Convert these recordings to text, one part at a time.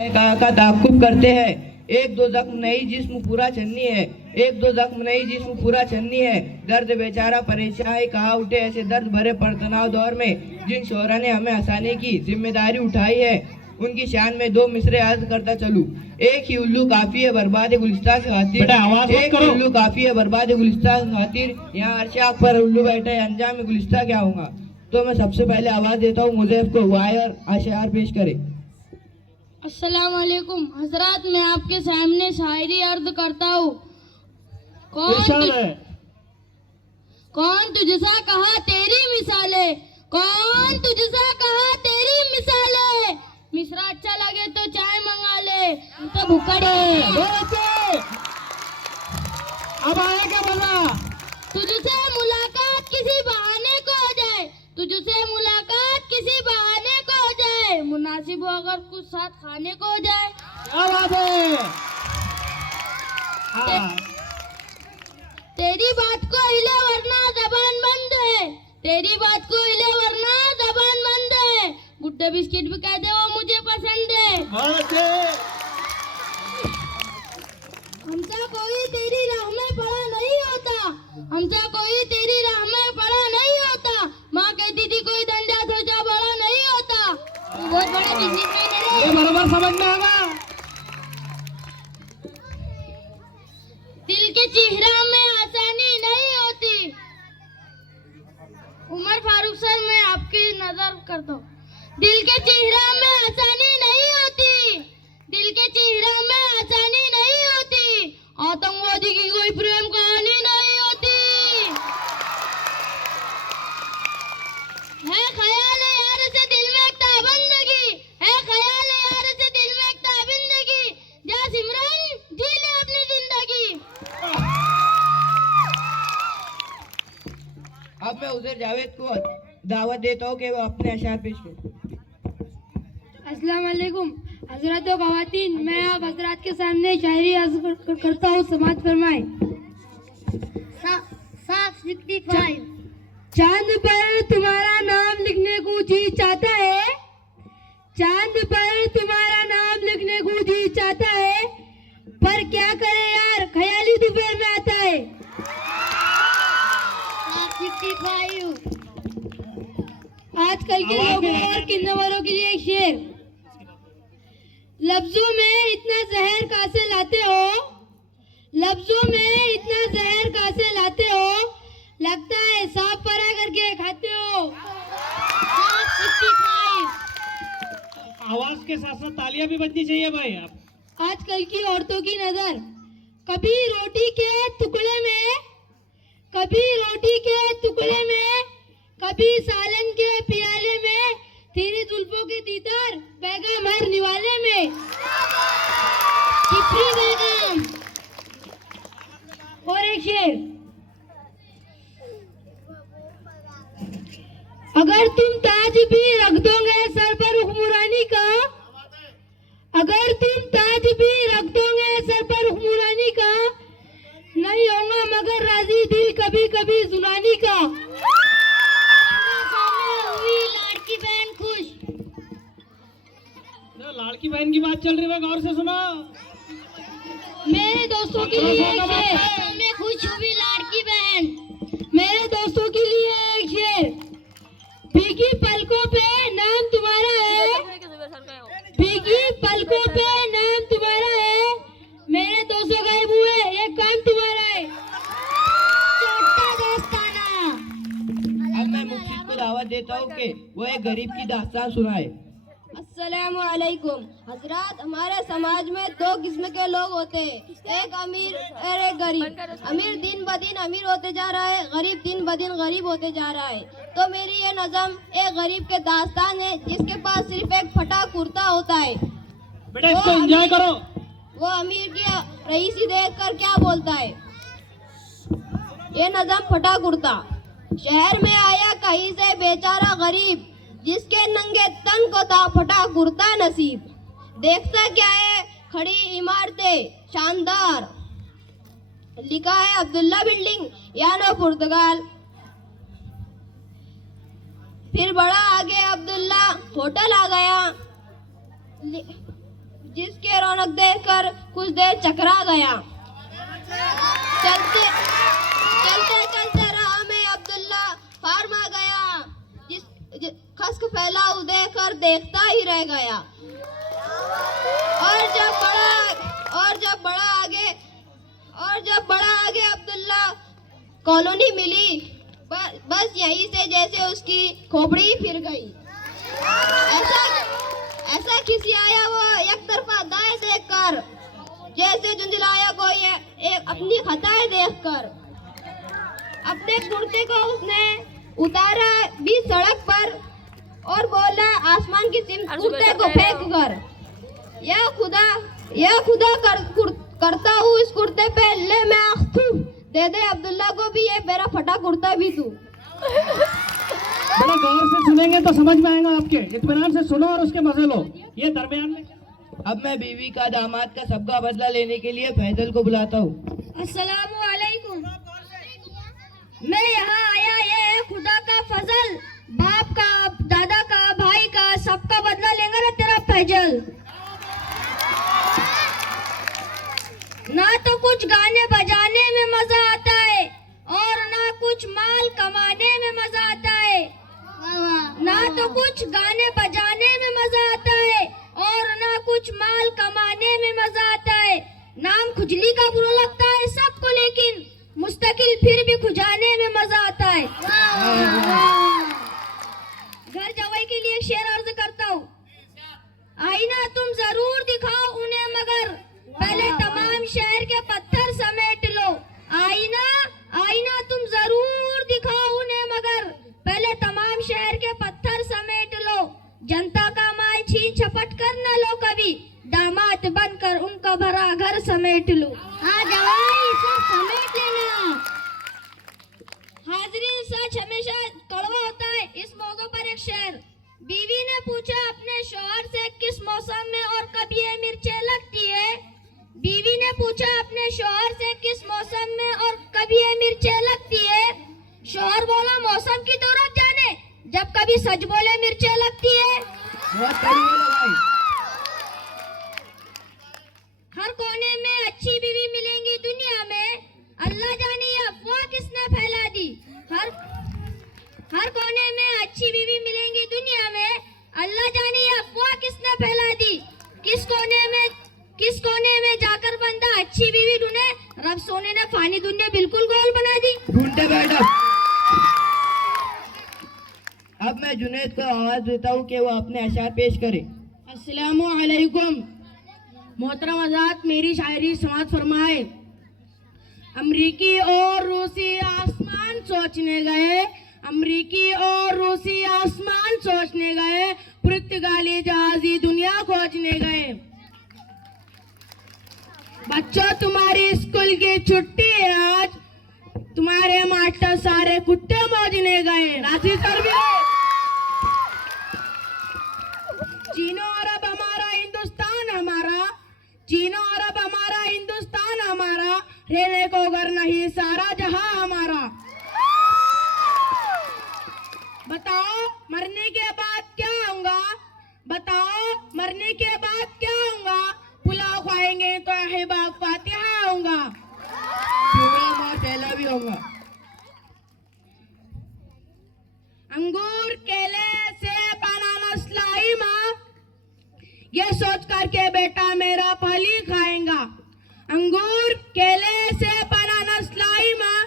का ताकुब करते हैं। एक दो जख्म नहीं जिस्म पूरा छन्नी है, एक दो जख्म नहीं जिस्म पूरा छन्नी है। दर्द बेचारा परेशान कहाँ उठे ऐसे दर्द भरे परतनाव दौर में। जिन शोहरा ने हमें हंसाने की जिम्मेदारी उठाई है, उनकी शान में दो मिसरे अर्ज करता चलूं। एक ही उल्लू काफी है बर्बाद गुलिस्तां की खातिर, एक ही उल्लू काफी है बर्बाद गुलिस्तां की खातिर। यहाँ अर्शाक पर उल्लू बैठे, अंजाम में गुलिस्तां क्या होगा। तो मैं सबसे पहले आवाज देता हूँ मुज़ेफ को, वाय और अशआर पेश करे। अस्सलाम वालेकुम हजरत, मैं आपके सामने शायरी अर्ज करता हूँ। कौन तुझसा कहा तेरी मिसाले, कौन तुझसा कहा तेरी मिसाले। मिश्रा अच्छा लगे तो चाय मंगा ले, तो भुक्कड़े। अब आएगा मजा। तुझसे मुलाकात किसी बहाने को हो जाए, तुझसे मुलाकात किसी बहाने को हो जाए। मुनासिब हो अगर कुछ साथ खाने को हो जाए। क्या बात है। तेरी बात को हिले वरना जबान बंद है, तेरी बात को हिले वरना जबान बंद है। गुड्डे बिस्किट भी कह दे वो मुझे पसंद है। हमसे कोई तेरी राह में पड़ा नहीं होता, हमसे कोई तेरी राह में पड़ा नहीं होता। माँ कहती थी कोई धंधा सोचा बड़ा नहीं होता। तू बहुत बड़ा बिजनेसमैन है। ये बराबर समझ में आएगा। दिल के चेहरा में आसानी नहीं होती। उमर फारूक सर, मैं आपकी नजर करता हूँ। दिल के चेहरा में आसानी नहीं होती, दिल के चेहरा में आसानी नहीं होती। आतंकवादी की कोई प्रेम कहानी नहीं होती। है ख्याल यार से दिल में एक ताबंदगी, है ख्याल यार से दिल में एक ताबंदगी। जा सिमरन जी ले अपनी जिंदगी। अब मैं उधर जावेद को दावत देता हूँ कि वो अपने अशार पेश करे। अस्सलाम वालेकुम हजरत व ख़वातीन, मैं आप हजरात के सामने शायरी अर्ज करता हूँ, समात फरमाए। साफ 65। चांद पर तुम्हारा नाम लिखने को जी चाहता है, चांद पर तुम्हारा नाम लिखने को जी चाहता है। पर क्या करे यार ख्याली दोपहर में आता है। साफ 65। आजकल के लोगों और किन्नवरों के लिए एक शेर। लफ्जों में इतना जहर कहाँ से लाते हो, लफ्जों में इतना जहर कहाँ से लाते हो। लगता है सांप परा करके खाते हो। आवाज के साथ साथ तालियां भी बजनी चाहिए भाई। आप आजकल की औरतों की नजर कभी रोटी के टुकड़े में, कभी रोटी के टुकड़े में, कभी सालन के प्याले में। तेरी जुल्फों की दीदार बेगम हर निवाले में। किपरी बेगम। और एक शेर। अगर तुम ताज भी रख दोगे सर पर हुक्मरानी का, अगर तुम ताज भी रख दोगे सर पर हुक्मरानी का, नहीं होगा मगर राजी दिल कभी कभी जुनानी का। लाड़की बहन की बात चल रही है, गौर से सुनो। मेरे दोस्तों के लिए एक शेर। मैं खुश हुई लाड़की बहन। मेरे दोस्तों के लिए एक शेर। भीगी पलकों पे नाम तुम्हारा है, भीगी पलकों पे नाम तुम्हारा है। मेरे दोस्तों गायब हुए एक काम तुम्हारा है। छोटा दोस्ताना। अब मैं मुफ्ती को दावत देता हूँ कि वो एक गरीब की दास्तान सुनाए। अस्सलाम वालेकुम हजरत, हमारे समाज में दो किस्म के लोग होते हैं, एक अमीर और एक गरीब। अमीर दिन ब दिन अमीर होते जा रहा है, गरीब दिन ब दिन गरीब होते जा रहा है। तो मेरी ये नज़म एक गरीब के दास्तान है जिसके पास सिर्फ एक फटा कुर्ता होता है। बेटा इसको एंजॉय करो। वो अमीर की रईसी देख कर क्या बोलता है। ये नज़म फटा कुर्ता। शहर में आया कहीं से बेचारा गरीब, जिसके नंगे तन को था फटा कुर्ता नसीब। देखता क्या है खड़ी इमारतें शानदार, लिखा है अब्दुल्ला बिल्डिंग यानो पुर्तगाल। फिर बड़ा आगे अब्दुल्ला होटल आ गया, जिसके रौनक देखकर कुछ देर चकरा गया। चलते चलते चलते राह में अब्दुल्ला फार्मा गया, खस्क फैला देख कर देखता ही रह गया। और जब बड़ा आगे अब्दुल्ला कॉलोनी मिली, बस यहीं से जैसे उसकी खोपड़ी फिर गई। ऐसा किसी आया वो एक तरफा दाएं देखकर, जैसे झुंझलाया कोई अपनी खताएं देखकर। अपने कुर्ते को उसने उतारा भी सड़क पर और बोला आसमान की सिमत कुर्ते को फेंक कर, या खुदा करता हूँ इस कुर्ते पे ले मैं आँख दे दे अब्दुल्ला को भी ये मेरा फटा कुर्ता भी तू। बड़ा गौर से सुनेंगे तो समझ में आएगा आपके। इत्मीनान से सुनो और उसके मजे लो। ये दरमियान में अब मैं बीवी का दामाद का सबका बदला लेने के लिए फैजल को बुलाता हूँ। अस्सलामु अलैकुम। मैं यहाँ आया, ये है खुदा का फजल, बाप का, दादा का, भाई का, सबका बदला लेंगे ना तेरा फैजल। ना तो कुछ गाने बजाने में मजा आता है और ना कुछ माल कमाने में मजा आता है। ना तो कुछ गाने बजाने में मजा आता है और ना कुछ माल कमाने में मजा आता है। नाम खुजली का बुरा लगता है सबको, लेकिन मुस्तकिल फिर भी खुजाने में मजा आता है। घर जवाई के लिए शेर अर्ज करता हूँ। आईना तुम जरूर दिखाओ उन्हें, मगर पहले तमाम शहर के पत्थर समेट लो। आईना तुम जरूर दिखाओ उन्हें, मगर पहले तमाम शहर के पत्थर समेट लो। जनता का माल छीन झपट कर न लो कभी, दामाद बनकर उनका भरा घर समेट लो। हाँ जवाई सब समेट लेना। हाजरीन, सच हमेशा कड़वा होता है। इस मौके पर एक शेर। बीवी ने पूछा अपने शौहर से किस मौसम में और कब ये मिर्चें लगती है। बीवी ने पूछा अपने शौहर से किस मौसम में और कब ये मिर्चें लगती है। शौहर बोला मौसम की तो रब जाने, जब कभी सच बोले मिर्चें लगती है। बहुत बढ़िया भाई। हर कोने में अच्छी बीवी मिलेंगी दुनिया में, अल्लाह जाने ये अफवाह किसने फैला दी। हर कोने में अच्छी बीवी मिलेंगी दुनिया में, अल्लाह जाने ये अफवाह किसने फैला दी। किस कोने में जाकर बंदा अच्छी बीवी ढूंढे, रब सोने ने फानी दुनिया बिल्कुल गोल बना दी। ढूंढते बैठो। अब मैं जुनैद को आवाज देता हूँ कि वो अपने अशार पेश करे। अस्सलामु अलैकुम। मोहतरम आजाद, मेरी शायरी समाज फरमाए। अमरीकी और रूसी आसमान सोचने गए, अमरीकी और रूसी आसमान सोचने गए, पुर्तगाली जहाजी दुनिया खोजने गए। बच्चों तुम्हारी स्कूल की छुट्टी है आज, तुम्हारे मास्टर सारे कुत्ते मौजने गए। राशि सर भी चीनो अरब हमारा हिंदुस्तान हमारा, चीनो अरब हमारा हिंदुस्तान हमारा, रहने को घर नहीं सारा जहां हमारा। बताओ मरने के बाद क्या होगा, बताओ मरने के बाद क्या होगा, पुलाव खाएंगे तो अहबाब फातिहा होगा, पहला भी होगा। अंगूर केले सेब अनानास लाई माँ, ये सोच कर के बेटा मेरा फल ही खाएगा। अंगूर केले सेब अनानास लाई माँ,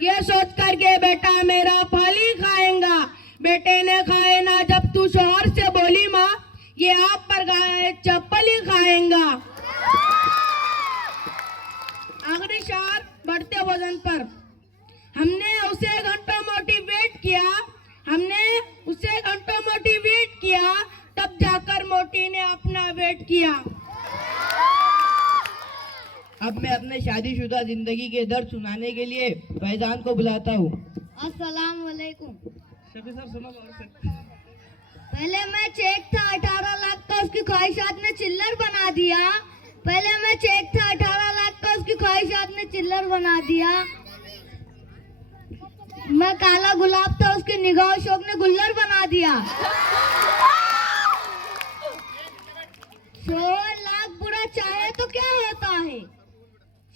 ये सोच कर के बेटा मेरा फल ही खाएगा। बेटे ने खाए ना जब तू शोहर से बोली माँ, ये आप पर गाय चप्पल ही खाएगा। आखिरी शार बढ़ते वजन पर। हमने उसे घंटों मोटिवेट किया, हमने उसे घंटों मोटिवेट किया, तब जाकर मोटी ने अपना वेट किया। अब मैं अपने शादीशुदा जिंदगी के दर्द सुनाने के लिए फैजान को बुलाता हूँ। अस्सलाम वालेकुम। शफी सर सुनो गौर से। पहले मैं चेक था 18 लाख का, उसकी ख्वाहिशात ने चिल्लर बना दिया। पहले मैं चेक था 18 लाख का, उसकी ख्वाहिशात ने चिल्लर बना दिया। मैं काला गुलाब था, उसके निगाह शौक ने गुल्लर बना दिया। 16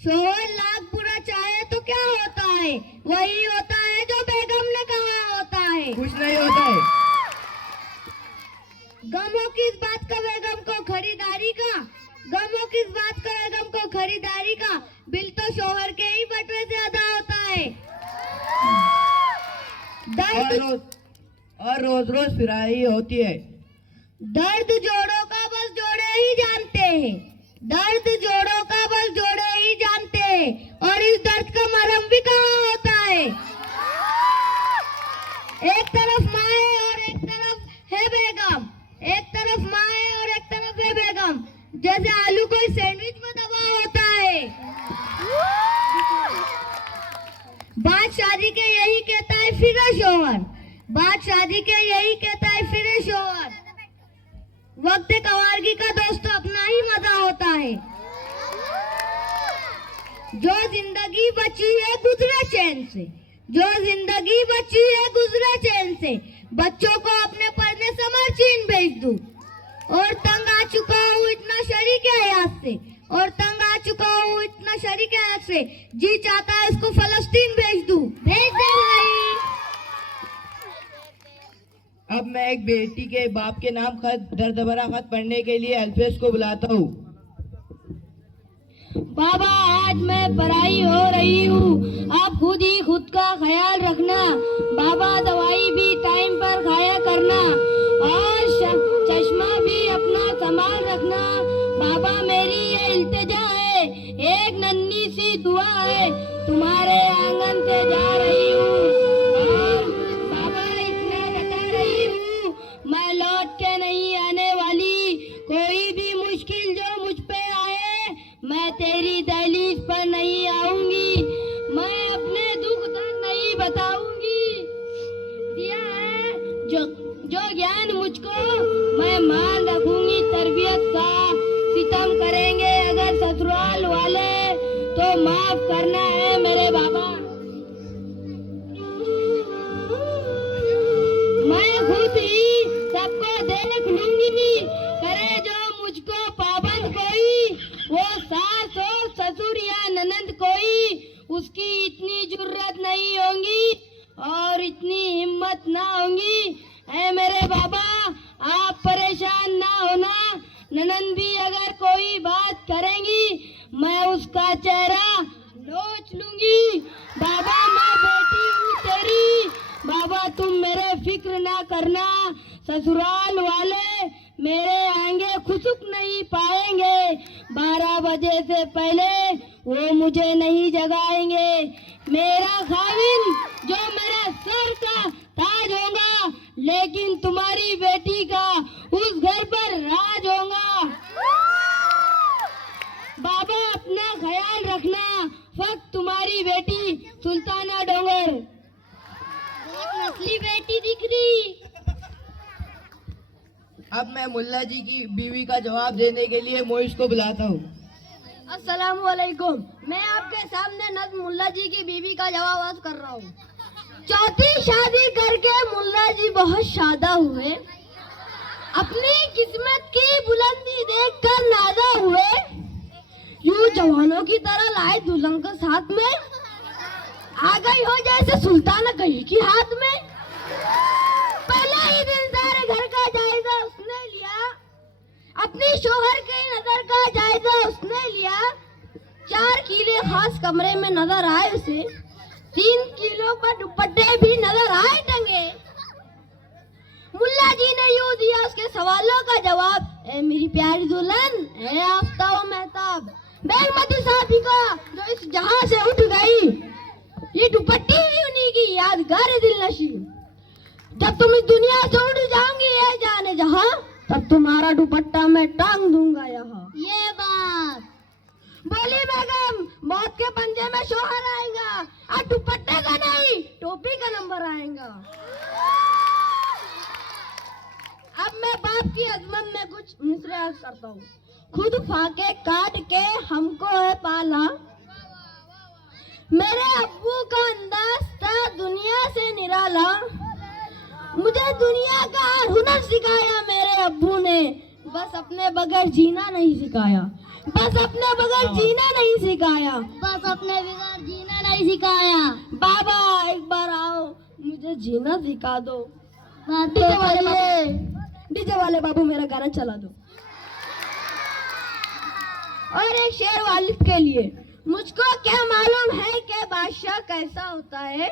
शोहर लाख बुरा चाहे तो क्या होता है, वही होता है जो बेगम ने कहा होता है। कुछ नहीं होता है। गमों किस बात का बेगम को खरीदारी का, गमों किस बात का बेगम को खरीदारी का, बिल तो शोहर के ही बटवे से अदा होता है। और रोज रोज फिराई होती है। दर्द जोड़ों का बस जोड़े ही जानते हैं, दर्द जोड़ों का बस जोड़े ही जानते हैं, और इस दर्द का मरहम भी कहाँ होता है। एक तरफ माँ है और एक तरफ है बेगम, एक तरफ माँ है और एक तरफ है बेगम, जैसे आलू कोई सैंडविच में दबा होता है। बात शादी के यही कहता है फिर शोहर, बात शादी के यही कहता है फिर शोहर। वक्त कवारगी का दोस्तों अपना ही मजा होता है। जो जिंदगी बची है गुजरे चैन से, जो जिंदगी बची है गुजरे चैन से, बच्चों को अपने पढ़ने समर चीन भेज दूं, और तंग आ चुका हूँ इतना शरीक हयात से, और तंग आ चुका हूँ इतना शरीक हयात से, जी चाहता है इसको फलस्तीन भेज दूं, भेज दे भाई। अब मैं एक बेटी के बाप के नाम खत दर्द भरा खत पढ़ने के लिए अल्फेज को बुलाता हूँ। बाबा आज मैं पराई हो रही हूँ, आप खुद ही खुद का ख्याल रखना। बाबा दवाई भी टाइम पर खाया करना, और चश्मा भी अपना संभाल रखना। बाबा मेरी ये इल्तिजा है, एक नन्ही सी दुआ है, तुम्हारे आंगन से जा रही हूँ, और बाबा इतना बता रही हूँ, मैं लौट के नहीं आने वाली। कोई भी मुश्किल जो मुझ पे आए, मैं तेरी दहलीज पर नहीं आऊंगी, मैं अपने दुख दर्द नहीं बताऊंगी। दिया है जो ज्ञान मुझको, मैं मान रखूंगी तरबियत का। सितम करेंगे अगर ससुराल वाले तो माफ करना है मेरे बाबा। मैं खुद ही सबको देख लूंगी, करे जो मुझको पाबंद कोई, वो सास हो ससुर या ननंद कोई, उसकी इतनी जुर्रत नहीं होगी और इतनी हिम्मत ना होगी। ऐ मेरे बाबा आप परेशान ना होना, ननंद भी अगर कोई बात करेंगी मैं उसका चेहरा नोच लूंगी। बाबा मैं बेटी हूँ तेरी, बाबा तुम मेरे फिक्र ना करना। ससुराल वाले मेरे आगे खुशक नहीं पाएंगे, 12 बजे से पहले वो मुझे नहीं जगाएंगे। मेरा खाविन जो मेरे सर का ताज होगा, लेकिन तुम्हारी बेटी का उस घर पर राज होगा। बाबा अपना ख्याल रखना, फक्त तुम्हारी बेटी सुल्ताना डोंगर। एक नस्ली बेटी दिख रही। अब मैं मुल्ला जी की बीवी का जवाब देने के लिए मोइश को बुलाता हूँ। अस्सलाम वालेकुम, मैं आपके सामने नज़्म मुल्ला जी की बीवी का जवाब अर्ज कर रहा हूँ। चौथी शादी करके मुल्ला जी बहुत शादा हुए, अपनी किस्मत की बुलंदी देखकर नादा हुए, यूं जवानों की तरह लाए दुल्हन को साथ में, आ गई हो जैसे सुल्ताना कहीं की हाथ में। पहला ही दिन सारे घर का जायजा उसने लिया, अपनी शोहर की नजर का जायजा उसने लिया। 4 किले खास कमरे में नजर आए उसे, 3 किलो का दुपट्टे भी नजर आए टंगे। मुल्ला जी ने यूं दिया उसके सवालों का जवाब, ए मेरी प्यारी दुल्हन, ए आफ्ताब मेहताब, बेगमती शादी का जो इस जहां से उठ गई, ये दुपट्टी भी उन्हीं की यादगार दिलनशी। जब तुम इस दुनिया से उड़ जाओगी ये जाने जहां, तब तुम्हारा दुपट्टा मैं टांग दूंगा यहाँ। ये बात बोली बेगम, मौत के पंजे में शोहर आएगा, और दुपट्टे का नहीं टोपी का नंबर आएगा। अब मैं बाप की अजमत में कुछ मिसरे अर्ज करता हूँ। खुद फाके काट के हमको है पाला, मेरे अब्बू का अंदाज था दुनिया से निराला, मुझे दुनिया का हर हुनर सिखाया मेरे अब्बू ने, बस अपने बगैर जीना नहीं सिखाया। बस अपने बगैर जीना नहीं सिखाया। बस अपने बगैर जीना नहीं सिखाया। बाबा एक बार आओ, मुझे जीना सिखा दो। बात तो करिए। डीजे वाले बाबू मेरा गाना चला दो। और एक शेर वालिद के लिए, मुझको क्या मालूम है कि बादशाह कैसा होता है,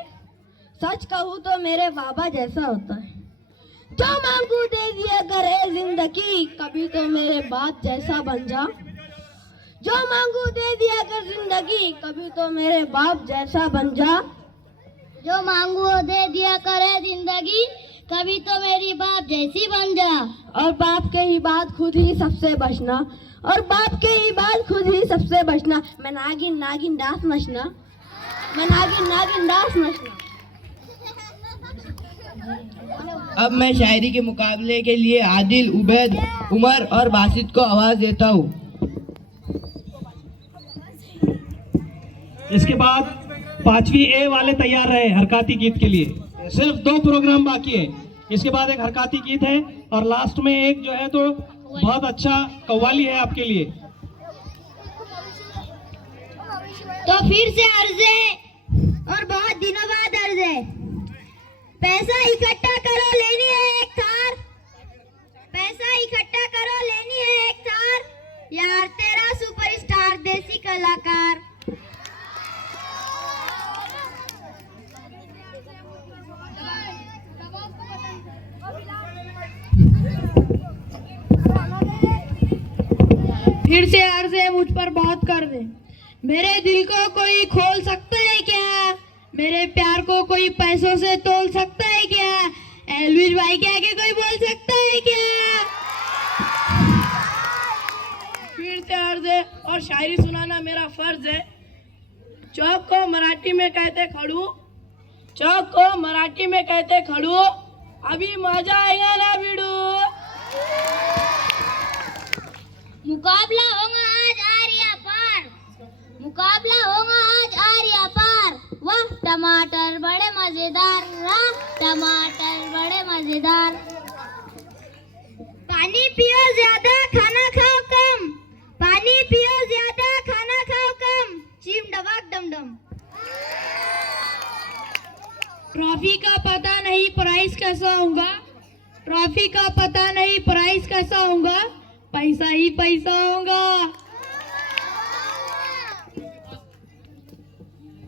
सच कहूँ तो मेरे बाबा जैसा होता है। जो मांगू दे दिया करे जिंदगी, कभी तो मेरे बाप जैसा बन जा। जो मांगू दे दिया कर जिंदगी, कभी तो मेरे बाप जैसा बन जा। जो मांगू वो दे दिया करे जिंदगी, कभी तो मेरी बाप जैसी बन जा। और बाप के ही बात खुद ही सबसे बचना, और बाप के ही बात खुद ही सबसे बचना। मैं नागिन नागिन डांस नचना, मैं नागिन नागिन डांस नचना। अब मैं शायरी के मुकाबले के लिए आदिल, उबैद, उमर और बासित को आवाज देता हूँ। इसके बाद 5वीं ए वाले तैयार रहे हरकती गीत के लिए। सिर्फ 2 प्रोग्राम बाकी है। इसके बाद एक हरकती गीत है और लास्ट में एक जो है तो बहुत अच्छा कव्वाली है आपके लिए। तो फिर से अर्ज है और बहुत दिनों बाद अर्ज है। पैसा इकट्ठा करो, लेनी है एक थार। पैसा इकट्ठा करो, लेनी है एक थार। यार तेरा सुपरस्टार देसी कलाकार। फिर से अर्ज है, मुझ पर बहुत कर दे। मेरे दिल को कोई खोल सकता है क्या? मेरे प्यार को कोई पैसों से तोल सकता है क्या? एलविश भाई के आगे कोई बोल सकता है क्या? फिर से अर्ज है और शायरी सुनाना मेरा फर्ज है। चौक को मराठी में कहते खड़ू, चौक को मराठी में कहते खड़ू, अभी मजा आएगा ना भिड़ू। मुकाबला होगा आज आर्या पार, मुकाबला होगा आज आर्या पार। वाह टमाटर बड़े मजेदार, वाह टमाटर बड़े मजेदार। पानी पियो ज्यादा, खाना खाओ कम। पानी पियो ज्यादा, खाना खाओ कम। चिम डबाक डम डम। ट्रॉफी का पता नहीं प्राइस कैसा होगा, ट्रॉफी का पता नहीं प्राइस कैसा होगा, पैसा ही पैसा होगा।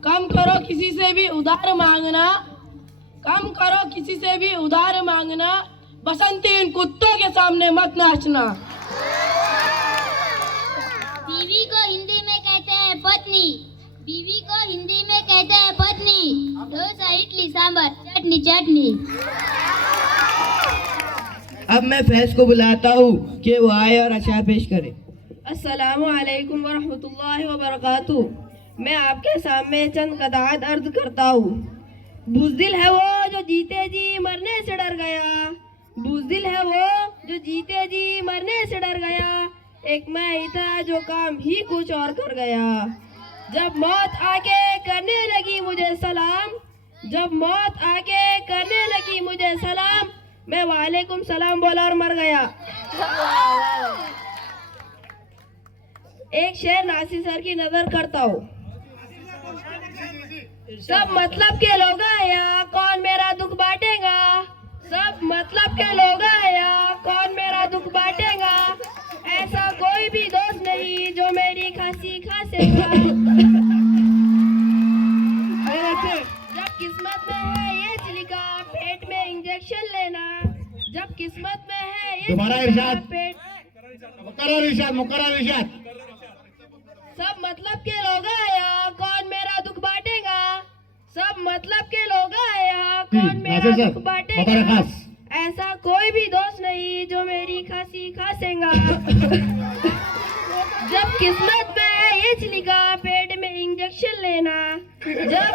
कम करो किसी से भी उधार मांगना, कम करो किसी से भी उधार मांगना, बसंती इन कुत्तों के सामने मत नाचना। बीवी को हिंदी में कहते हैं पत्नी, बीवी को हिंदी में कहते हैं पत्नी। डोसा इडली सांभर चटनी चटनी। अब मैं फैज को बुलाता हूँ कि वो आए और अशार पेश करे। अस्सलामु अलैकुम वरहमतुल्लाहि वबरकातुहू। मैं आपके सामने चंद कदात अर्ज करता हूँ। बुज़दिल है वो जो जीते जी मरने से डर गया, बुज़दिल है वो जो जीते जी मरने से डर गया। एक मैं ही था जो काम ही कुछ और कर गया। जब मौत आके करने लगी मुझे सलाम, जब मौत आके करने लगी मुझे सलाम, मैं वालेकुम सलाम बोला और मर गया। एक शेर नासिर सर की नजर करता हूँ। सब मतलब के लोग आया, कौन मेरा दुख बांटेगा। सब मतलब के लोग आया, कौन मेरा दुख बांटेगा। ऐसा कोई भी दोस्त नहीं जो मेरी खांसी खासेगा। जब किस्मत में है ये लिखा, पेट में इंजेक्शन लेना। जब किस्मत में है ये पेट। मुकर्रर इरशाद। सब मतलब के लोग आया, कौन मेरा दुख बांटेगा। सब मतलब के लोग आया, कौन मेरा दुख बांटेगा। ऐसा कोई भी दोस्त नहीं जो मेरी खांसी खासेगा। जब किस्मत में है ये लिखा, पेट में इंजेक्शन लेना। जब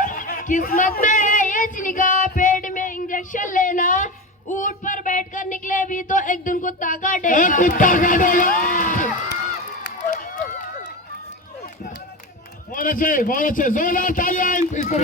किस्मत में है ये लिखा, पेट में इंजेक्शन लेना। ऊंट पर बैठकर निकले भी तो एक दिन कुत्ता काटेगा। बहुत अच्छे जोरदार तालियां इसको।